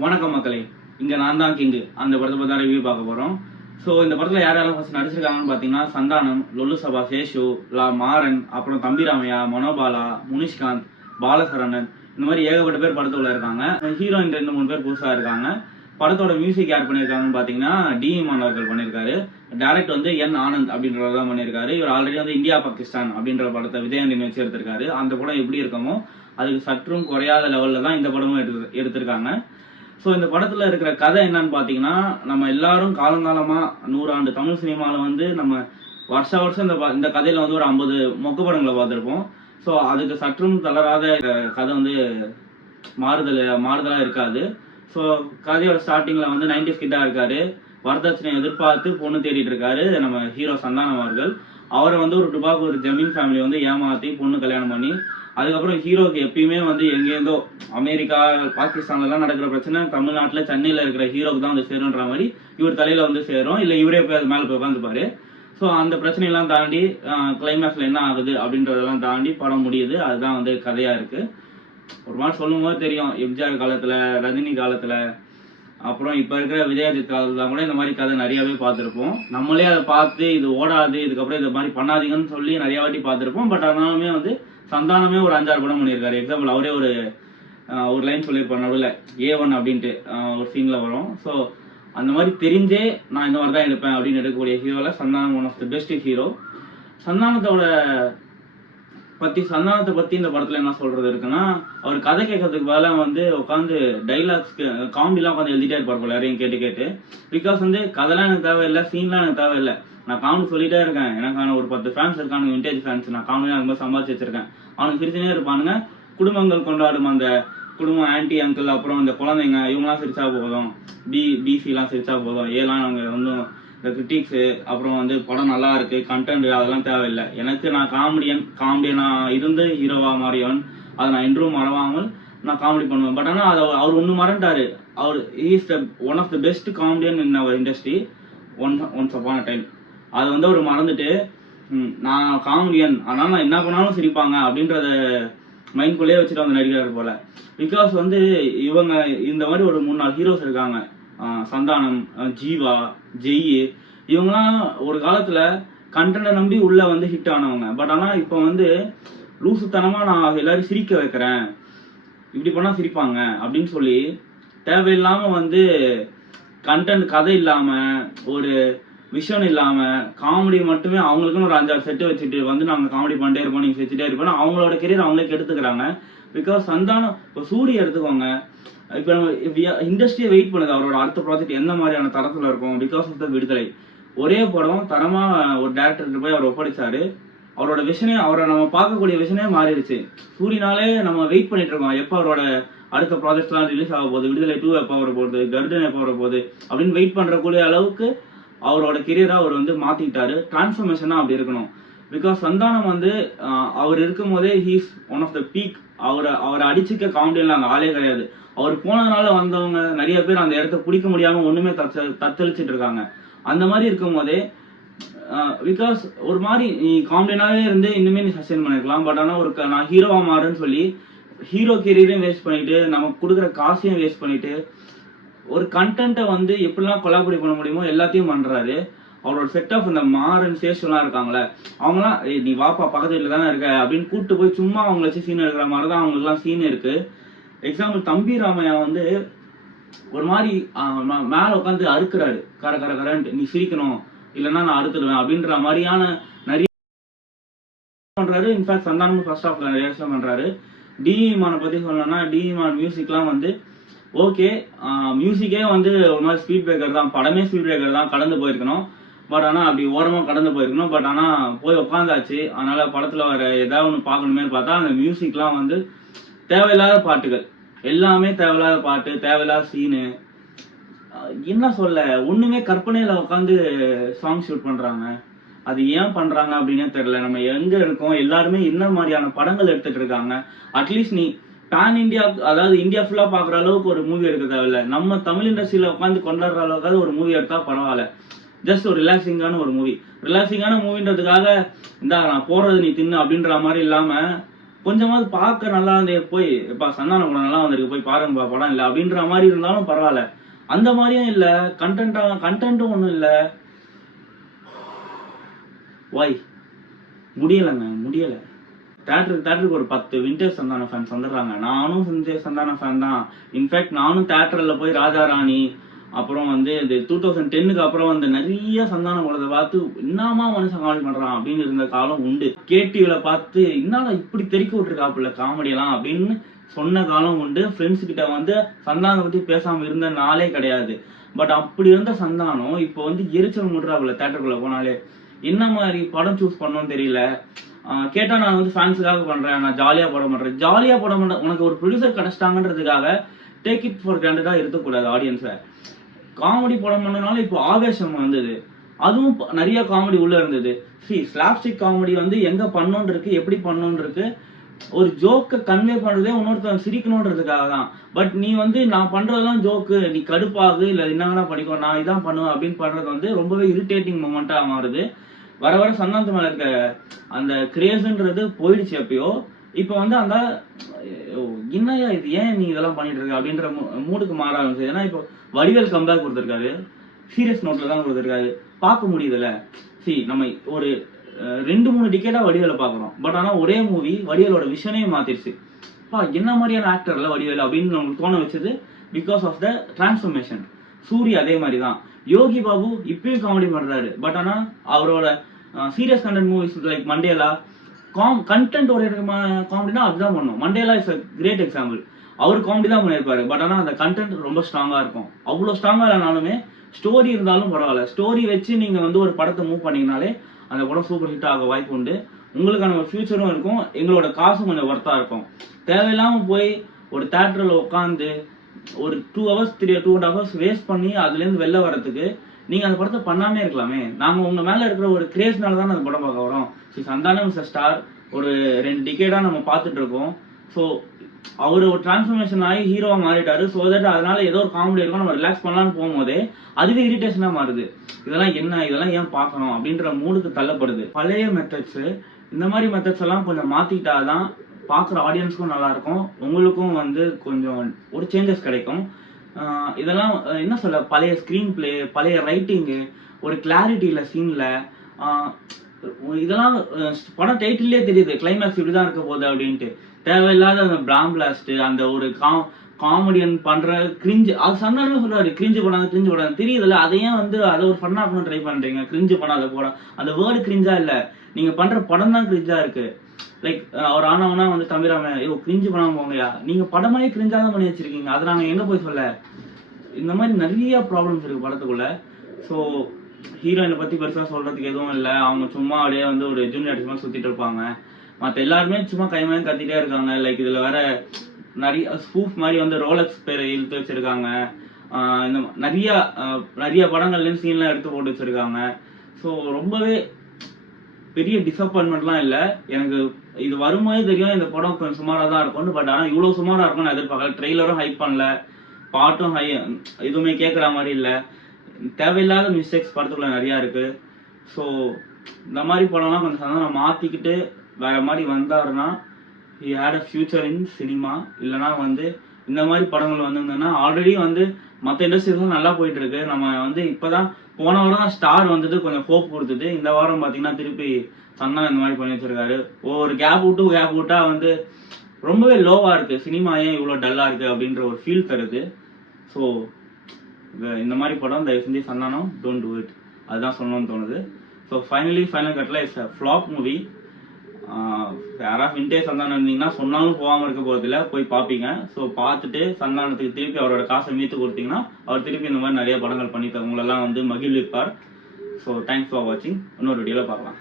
வணக்கம் மக்களே, இங்க நான் தான் கிங்கு. அந்த படத்தை பத்தி ரிவ்யூ பார்க்க போறோம். ஸோ இந்த படத்துல யாரெல்லாம் ஃபர்ஸ்ட் நடிச்சிருக்காங்கன்னு பாத்தீங்கன்னா, சந்தானம், லொல்லு சபா, சேஷு, மாறன், அப்புறம் தம்பிராமையா, மனோபாலா, முனிஷ்காந்த், பாலசரவணன், இந்த மாதிரி ஏகப்பட்ட பேர் படத்துல இருக்காங்க. ஹீரோயின் 2-3 பேர் புதுசா இருக்காங்க. படத்தோட மியூசிக் யார் பண்ணியிருக்காங்கன்னு பாத்தீங்கன்னா டி இமான் அவர்கள் பண்ணியிருக்காரு. டைரக்ட் வந்து என் ஆனந்த் அப்படின்றவர் தான் பண்ணியிருக்காரு. இவர் ஆல்ரெடி வந்து இந்தியா பாகிஸ்தான் அப்படின்ற படத்தை விஜயாண்டின் வச்சு எடுத்திருக்காரு. அந்த படம் எப்படி இருக்கமோ அதுக்கு சற்றும் குறையாத லெவல்ல தான் இந்த படமும் எடுத்திருக்காங்க. ஸோ இந்த படத்துல இருக்கிற கதை என்னன்னு பாத்தீங்கன்னா, நம்ம எல்லாரும் காலங்காலமா 100 ஆண்டு தமிழ் சினிமாவில் வந்து நம்ம வருஷம் இந்த கதையில வந்து ஒரு 50 மொக்க படங்களை பார்த்துருப்போம். ஸோ அதுக்கு சற்றும் தளராத கதை வந்து மாறுதலா இருக்காது. ஸோ கதையோட ஸ்டார்டிங்ல வந்து 90s கிட்டா இருக்காரு. வரதட்சணை எதிர்பார்த்து பொண்ணு தேடிட்டு இருக்காரு நம்ம ஹீரோ சந்தானம் அவர்கள். அவரை வந்து ஒரு டுபாக்கு ஒரு ஜமீன் ஃபேமிலி வந்து ஏமாத்தி பொண்ணு கல்யாணம் பண்ணி, அதுக்கப்புறம் ஹீரோக்கு எப்பயுமே வந்து எங்கேருந்தோ அமெரிக்கா பாகிஸ்தான்லாம் நடக்கிற பிரச்சனை தமிழ்நாட்டுல சென்னையில இருக்கிற ஹீரோக்கு தான் வந்து சேரும்ன்ற மாதிரி இவர் தலையில வந்து சேரும், இல்ல இவரே போய் அது மேல போய் உட்காந்துப்பாரு. ஸோ அந்த பிரச்சனையெல்லாம் தாண்டி கிளைமேக்ஸ்ல என்ன ஆகுது அப்படின்றதெல்லாம் தாண்டி படம் முடியுது. அதுதான் வந்து கதையா இருக்கு. ஒரு மாதிரி சொல்லும் போது தெரியும், எம்ஜிஆர் காலத்துல, ரஜினி காலத்துல, அப்புறம் இப்ப இருக்கிற விஜயாஜித் காலத்துல கூட இந்த மாதிரி கதை நிறையவே பார்த்திருப்போம். நம்மளே அதை பார்த்து இது ஓடாது, இதுக்கப்புறம் இந்த மாதிரி பண்ணாதீங்கன்னு சொல்லி நிறைய வாட்டி பார்த்திருப்போம். பட் ஆனாலுமே வந்து சந்தானமே ஒரு 5-6 படம் பண்ணியிருக்காரு. எக்ஸாம்பிள் அவரே ஒரு லைன் சொல்லியிருப்பார் நடுவில், A1 அப்படின்ட்டு ஒரு சீன்ல வரும். ஸோ அந்த மாதிரி தெரிஞ்சே நான் இந்த மாதிரி தான் எடுப்பேன் அப்படின்னு எடுக்கக்கூடிய ஹீரோல Santhanam one of the best hero. சந்தானத்தை பத்தி இந்த படத்துல என்ன சொல்றது இருக்குன்னா, அவர் கதை கேட்கறதுக்கு பதிலாக வந்து உட்காந்து டைலாக்ஸ்க்கு காமெடிலாம் உட்காந்து எழுதிட்டே இருப்பார் போல யாரையும் கேட்டு. பிகாஸ் வந்து கதைலாம் எனக்கு தேவையில்லை, சீன்லாம் எனக்கு தேவையில்லை, நான் காமெடி சொல்லிட்டே இருக்கேன். எனக்கான ஒரு 10 ஃபேன்ஸ் இருக்கானுங்க, விண்டேஜ் ஃபேன்ஸ். நான் காமெடியாக ரொம்ப சம்பாதிச்சு வச்சிருக்கேன். அவனுக்கு சிரிச்சுனே இருப்பானுங்க. குடும்பங்கள் கொண்டாடும் அந்த குடும்பம், ஆன்டி அங்கிள், அப்புறம் இந்த குழந்தைங்க, இவங்கலாம் சிரிச்சா போதும், பிசிலாம் சிரிச்சா போதும், ஏலாம் அவங்க வந்து இந்த கிரிட்டிக்ஸு, அப்புறம் வந்து படம் நல்லா இருக்கு, கண்டென்ட், அதெல்லாம் தேவையில்லை எனக்கு. நான் காமெடியனா இருந்து ஹீரோவா மாறியவன். அதை நான் என்றும் மறவாமல் நான் காமெடி பண்ணுவேன். பட் ஆனால் அவர் ஒன்று மறந்துட்டாரு. அவர் is the one of the best comedian in our industry once upon a time. அது வந்து அவர் மறந்துட்டு, நான் காமெடியன், அதனால நான் என்ன பண்ணாலும் சிரிப்பாங்க அப்படின்றத மைண்ட்குள்ளேயே வச்சுட்டு வந்து நடிக்கிறார் போல. பிகாஸ் வந்து இவங்க இந்த மாதிரி ஒரு 3-4 ஹீரோஸ் இருக்காங்க, சந்தானம், ஜீவா, ஜெய், இவங்கலாம் ஒரு காலத்துல கண்டென்ட்டை நம்பி உள்ள வந்து ஹிட் ஆனவங்க. பட் ஆனா இப்போ வந்து லூசுத்தனமா நான் எல்லாரும் சிரிக்க வைக்கிறேன், இப்படி பண்ணா சிரிப்பாங்க அப்படின்னு சொல்லி தேவையில்லாம வந்து கண்டென்ட், கதை இல்லாம, ஒரு விஷயம் இல்லாம, காமெடி மட்டுமே அவங்களுக்குன்னு ஒரு 5-6 செட்டு வச்சுட்டு வந்து நாங்க காமெடி பண்ணிட்டே இருப்போம், நீங்க வச்சுட்டே இருப்போம், அவங்களோட கெரியர் அவங்களே கெடுத்துக்கிறாங்க. பிகாஸ் சந்தானம் இப்போ சூரிய எடுத்துக்கோங்க, இப்போ இண்டஸ்ட்ரியை வெயிட் பண்ணுது அவரோட அடுத்த ப்ராஜெக்ட் எந்த மாதிரியான தரத்துல இருக்கும். பிகாஸ் ஆஃப் த விடுதலை ஒரே படம் தரமா ஒரு டேரக்டருக்கு போய் அவர் ஒப்படைச்சாரு. அவரோட விஷனே, அவரை நம்ம பார்க்கக்கூடிய விஷனே மாறிடுச்சு. சூரியனாலே நம்ம வெயிட் பண்ணிட்டு இருக்கோம், எப்போ அவரோட அடுத்த ப்ராஜெக்ட்லாம் ரிலீஸ் ஆக போகுது, விடுதலை 2 எப்போ வர போகுது, கர்டன் எப்போ வர போகுது அப்படின்னு வெயிட் பண்றக்கூடிய அளவுக்கு அவரோட கெரியரா அவர் வந்து மாத்திக்கிட்டாரு. டிரான்ஸ்ஃபர்மேஷனா அப்படி இருக்கணும். பிகாஸ் சந்தானம் வந்து அவர் இருக்கும் போதே he's one of the peak. அவரை அடிச்சுக்க காமெடியெல்லாம் அங்கே ஆளே கிடையாது. அவர் போனதுனால வந்தவங்க நிறைய பேர் அந்த இடத்த பிடிக்க முடியாம ஒண்ணுமே தத்தளிச்சிட்டு இருக்காங்க. அந்த மாதிரி இருக்கும் போதே பிகாஸ் ஒரு மாதிரி நீ காமெடியனாவே இருந்து இன்னுமே நீ சஸ்டெயின் பண்ணிருக்கலாம். பட் ஆனால் நான் ஹீரோவா மாறுன்னு சொல்லி ஹீரோ கெரியரையும் வேஸ்ட் பண்ணிட்டு, நமக்கு கொடுக்குற காசையும் வேஸ்ட் பண்ணிட்டு, ஒரு கண்டென்ட்டை வந்து எப்படிலாம் கொலாபரேட் பண்ண முடியுமோ எல்லாத்தையும் பண்றாரு. அவரோட செட் ஆஃப் இந்த மாறன், சேஷுலாம் இருக்காங்களே, அவங்களாம் நீ வாப்பா பக்கத்து வீட்டில் தானே இருக்க அப்படின்னு கூப்பிட்டு போய் சும்மா அவங்கள வச்சு சீன் எடுக்கிற மாதிரி தான் அவங்களுக்குலாம் சீன் இருக்கு. எக்ஸாம்பிள் தம்பிராமையா வந்து ஒரு மாதிரி மேல உட்காந்து அறுக்கிறாரு, கரன்ட்டு, நீ சிரிக்கணும் இல்லைன்னா நான் அறுத்துடுவேன் அப்படின்ற மாதிரியான நிறைய பண்றாரு. இன்ஃபேக்ட் சந்தானமும் ஃபர்ஸ்ட் ஆஃப்ல நிறைய விஷயம் பண்றாரு. டிஇமானை பத்தி சொல்லணும்னா, டிஇமான் மியூசிக்லாம் வந்து ஓகே, மியூசிக்கே வந்து ஒரு மாதிரி ஸ்பீட் பிரேக்கர் தான், படமே ஸ்பீட் பிரேக்கர் தான், கடந்து போயிருக்கணும். பட் ஆனால் அப்படி ஓரமாக கடந்து போயிருக்கணும். பட் ஆனால் போய் உட்காந்தாச்சு. அதனால படத்தில் வர ஏதாவது ஒன்று பார்க்கணுமே பார்த்தா அந்த மியூசிக்லாம் வந்து தேவையில்லாத பாட்டுகள், எல்லாமே தேவையில்லாத பாட்டு, தேவையில்லாத சீனு, என்ன சொல்ல, ஒண்ணுமே கற்பனையில உட்காந்து சாங் ஷூட் பண்றாங்க. அது ஏன் பண்றாங்க அப்படின்னே தெரியல. நம்ம எங்க இருக்கோம், எல்லாருமே என்ன மாதிரியான படங்கள் எடுத்துட்டு இருக்காங்க. அட்லீஸ்ட் நீ பேன் இந்தியா, அதாவது இந்தியா ஃபுல்லா பாக்குற அளவுக்கு ஒரு மூவி எடுக்க தேவையில்ல, நம்ம தமிழ் இண்டஸ்ட்ரியில உட்காந்து கொண்டாடுற அளவுக்காவது ஒரு மூவி எடுத்தா பரவாயில்ல. ஜஸ்ட் ஒரு ரிலாக்ஸிங்கான ஒரு மூவின்றதுக்காக இந்த நான் போறது நீ தின்னு அப்படின்ற மாதிரி இல்லாம கொஞ்சமாவது பார்க்க நல்லா இருந்தே போய் இப்ப சந்தானம் படம் நல்லா வந்திருக்கு போய் பாருங்க படம் இல்லை அப்படின்ற மாதிரி இருந்தாலும் பரவாயில்ல. அந்த மாதிரியும் இல்ல, கண்டென்ட்டும் ஒண்ணும் இல்ல. வாய் முடியலைங்க, முடியல. தேட்டருக்கு ஒரு 10 விண்டேஜ் சந்தான ஃபேன்ஸ் வந்துடுறாங்க. நானும் சந்தான ஃபேன் தான். இன்ஃபேக்ட் நானும் தேட்டர்ல போய் ராஜா ராணி அப்புறம் வந்து இந்த 2010க்கு அப்புறம் வந்து நிறைய சந்தான படத்தை பார்த்து என்னமா மனுஷன் காமெடி பண்றான் அப்படின்னு இருந்த காலம் உண்டு. கேடிவில பார்த்து என்னடா இப்படி தெறிக்க விட்டுருக்காப்புல காமெடி எல்லாம் அப்படின்னு சொன்ன காலம் உண்டு. ஃப்ரெண்ட்ஸ் கிட்ட வந்து சந்தானம் பத்தி பேசாம இருந்த நாளே கிடையாது. பட் அப்படி இருந்த சந்தானம் இப்போ வந்து எரிச்சல் முடுறாப்புல தேட்டருக்குள்ள போனாலே. என்ன மாதிரி படம் சூஸ் பண்ணணும்னு தெரியல. கேட்டா நான் வந்து ஃபேன்ஸுக்காக பண்றேன், நான் ஜாலியா படம் பண்றேன். ஜாலியா படம் பண்ற உனக்கு ஒரு ப்ரொடியூசர் கிடைச்சிட்டாங்கன்றதுக்காக டேக் இட் ஃபார் கிராண்டடா இருக்கக்கூடாது ஆடியன்ஸை. காமெடி படம் பண்ணனால இப்போ ஆவேசம் வந்தது, அதுவும் நிறைய காமெடி உள்ள இருந்தது. ஸ்லாப்ஸ்டிக் காமெடி வந்து எங்க பண்ணோன்னு இருக்கு, எப்படி பண்ணோன்னு இருக்கு. ஒரு ஜோக்கை கன்வே பண்றதே இன்னொருத்தன் சிரிக்கணுன்றதுக்காக தான். பட் நீ வந்து நான் பண்றதெல்லாம் ஜோக்கு, நீ கடுப்பாகு இல்ல என்னங்கன்னா படிக்கும் நான் இதான் பண்ணுவேன் அப்படின்னு பண்றது வந்து ரொம்பவே இரிட்டேட்டிங் மூமெண்டா மாறுது. வர வர சந்தானத்து மேல இருக்க அந்த கிரேஸ்ன்றது போயிடுச்சு எப்பயோ. இப்ப வந்து அந்த என்னையா இது ஏன் நீ இதெல்லாம் பண்ணிட்டு இருக்க அப்படின்ற மூடுக்கு மாற ஆரம்பிச்சு. ஏன்னா இப்போ வடிவேல் கம்பேக் கொடுத்துருக்காரு, சீரியஸ் நோட்ல தான் கொடுத்துருக்காரு, பார்க்க முடியுதுல்ல. நம்ம ஒரு 2-3 டிக்கெட்டா வடிவேல பாக்குறோம். பட் ஆனா ஒரே மூவி வடிவேலோட விஷனையும் மாத்திருச்சு. என்ன மாதிரியான ஆக்டர்ல வடிவேல் அப்படின்னு நமக்கு தோண வச்சது பிகாஸ் ஆஃப் த டிரான்ஸ்ஃபர்மேஷன். சூரிய அதே மாதிரி தான். யோகி பாபு இப்பயும் காமெடி பண்றாரு. பட் ஆனா அவரோட serious content movies like Mandela content oriented காமெடினா அதுதான் பண்ணும். Mandela is a great example. அவர் காமெடி தான் பண்ணியிருப்பாரு. பட் ஆனா அந்த கண்டென்ட் ரொம்ப ஸ்ட்ராங்கா இருக்கும். அவ்வளவு ஸ்ட்ராங்கா இல்லைனாலுமே ஸ்டோரி இருந்தாலும் பரவாயில்ல. ஸ்டோரி வச்சு நீங்க வந்து ஒரு படத்தை மூவ் பண்ணீங்கனாலே அந்த படம் சூப்பர் ஹிட் ஆக வாய்ப்பு உண்டு. உங்களுக்கான ஒரு ஃபியூச்சரும் இருக்கும், எங்களோட காசும் கொஞ்சம் ஒர்த்தா இருக்கும். தேவையில்லாம போய் ஒரு தியேட்டர்ல உட்காந்து ஒரு 2 hours 2.5 hours வேஸ்ட் பண்ணி அதுல இருந்து வெளில வர்றதுக்கு நீங்க அந்த படத்தை பண்ணாமே இருக்கலாமே. நாங்க உங்க மேல இருக்கிற ஒரு கிரேஸ்னால தான் அந்த படம் பார்க்க வரோம். சந்தானம் இஸ் ஸ்டார், ஒரு 2 டிகேடா நம்ம பார்த்துட்டு இருக்கோம். ஸோ அவர் ஒரு டிரான்ஸ்ஃபர்மேஷன் ஆகி ஹீரோவா மாறிட்டாரு. ஸோ தட் அதனால ஏதோ ஒரு காமெடி இருக்கும் நம்ம ரிலாக்ஸ் பண்ணலாம்னு போகும்போதே அதுவே இரிட்டேஷனா மாறுது. இதெல்லாம் என்ன, இதெல்லாம் ஏன் பார்க்கணும் அப்படின்ற மூடுக்கு தள்ளப்படுது. பழைய மெத்தட்ஸ், இந்த மாதிரி மெத்தட்ஸ் எல்லாம் கொஞ்சம் மாத்திட்டாதான் பார்க்குற ஆடியன்ஸ்க்கும் நல்லா இருக்கும், உங்களுக்கும் வந்து கொஞ்சம் ஒரு சேஞ்சஸ் கிடைக்கும். இதெல்லாம் என்ன சொல்ல, பழைய ஸ்க்ரீன் பிளே, பழைய ரைட்டிங்கு, ஒரு கிளாரிட்டி இல்லை சீன்ல. இதெல்லாம் படம் டைட்டிலே தெரியுது கிளைமேக்ஸ் இப்படிதான் இருக்க போகுது அப்படின்ட்டு. தேவையில்லாத அந்த பிளாஸ்ட், அந்த ஒரு காமெடியன் பண்ற கிரிஞ்சு, அது சந்தானமே சொல்றாரு கிரிஞ்சு படாது தெரியுதுல்ல. அதையும் வந்து அதை ஒரு ஃபன்னா பண்ண ட்ரை பண்றீங்க. கிரிஞ்சு பண்ணாத போட அந்த வேர்டு கிரிஞ்சா இல்ல, நீங்க பண்ற படம் தான் கிரிஞ்சா இருக்கு. லைக் அவர் ஆனவனா வந்து தம்பிராமன் கிரிஞ்சு பண்ணாம போங்கயா, நீங்க படமாவே கிரிஞ்சா தான் பண்ணி வச்சிருக்கீங்க. அதை நாங்க எங்க போய் சொல்ல. இந்த மாதிரி நிறைய ப்ராப்ளம்ஸ் இருக்கு படத்துக்குள்ள. ஸோ ஹீரோயினை பத்தி பெருசா சொல்றதுக்கு எதுவும் இல்லை. அவங்க சும்மா அப்படியே வந்து ஒரு ஜூனியர் ஆர்டிஸ்ட் மாதிரி சுத்திட்டு இருப்பாங்க. மற்ற எல்லாருமே சும்மா கைமையும் கத்திட்டே இருக்காங்க. லைக் இதுல வேற நிறைய ஸ்பூஃப் மாதிரி வந்து ரோலக்ஸ் பேரை இழுத்து வச்சிருக்காங்க. இந்த நிறைய படங்கள்லேயும் சீன்லாம் எடுத்து போட்டு வச்சிருக்காங்க. ஸோ ரொம்பவே பெரிய டிசப்பாயின்மெண்ட்லாம் இல்லை. எனக்கு இது வரும்போதே தெரியும் இந்த படம் கொஞ்சம் சுமாராக தான் இருக்கும்னு. பட் ஆனால் இவ்வளோ சுமாராக இருக்கும்னு எதிர்பார்க்கல. ட்ரெய்லரும் ஹைப் பண்ணல, பாட்டும் எதுவுமே கேட்குற மாதிரி இல்லை. தேவையில்லாத மிஸ்டேக்ஸ் படத்துக்குள்ள நிறையா இருக்கு. ஸோ இந்த மாதிரி படம்லாம் கொஞ்சம் சந்தானம் மாற்றிக்கிட்டு வேற மாதிரி வந்தாருன்னா he had a future in cinema. இல்லைனா வந்து இந்த மாதிரி படங்கள் வந்திருந்ததுன்னா ஆல்ரெடி வந்து மற்ற இண்டஸ்ட்ரிஸ்லாம் நல்லா போயிட்டு இருக்கு. நம்ம வந்து இப்போதான் போன வாரம் தான் ஸ்டார் வந்தது, கொஞ்சம் ஹோப் கொடுத்தது. இந்த வாரம் பார்த்தீங்கன்னா திருப்பி சந்தானம் இந்த மாதிரி பண்ணி வச்சிருக்காரு. ஒரு கேப் விட்டா வந்து ரொம்பவே லோவா இருக்கு. சினிமா ஏன் இவ்வளோ டல்லா இருக்கு அப்படின்ற ஒரு ஃபீல் தருது. ஸோ இந்த மாதிரி படம் தயவு செஞ்சு சந்தானம் டோன்ட் டூ இட், அதுதான் சொல்லணும்னு தோணுது. ஸோ ஃபைனல் கட்ல இட்ஸ் அ ஃப்ளாப் மூவி. யாராவது விண்டேஜ் சந்தானம் இருந்தீங்கன்னா சொன்னாலும் போகாமல் இருக்க போகிறதில்ல, போய் பார்ப்பீங்க. ஸோ பார்த்துட்டு சந்தானத்துக்கு திருப்பி அவரோட காசை மீட்டு கொடுத்தீங்கன்னா அவர் திருப்பி இந்த மாதிரி நிறைய படங்கள் பண்ணி உங்களெல்லாம் வந்து மகிழ்விப்பார். ஸோ தேங்க்ஸ் ஃபார் வாட்சிங். இன்னொரு வீடியோவில் பார்க்கலாம்.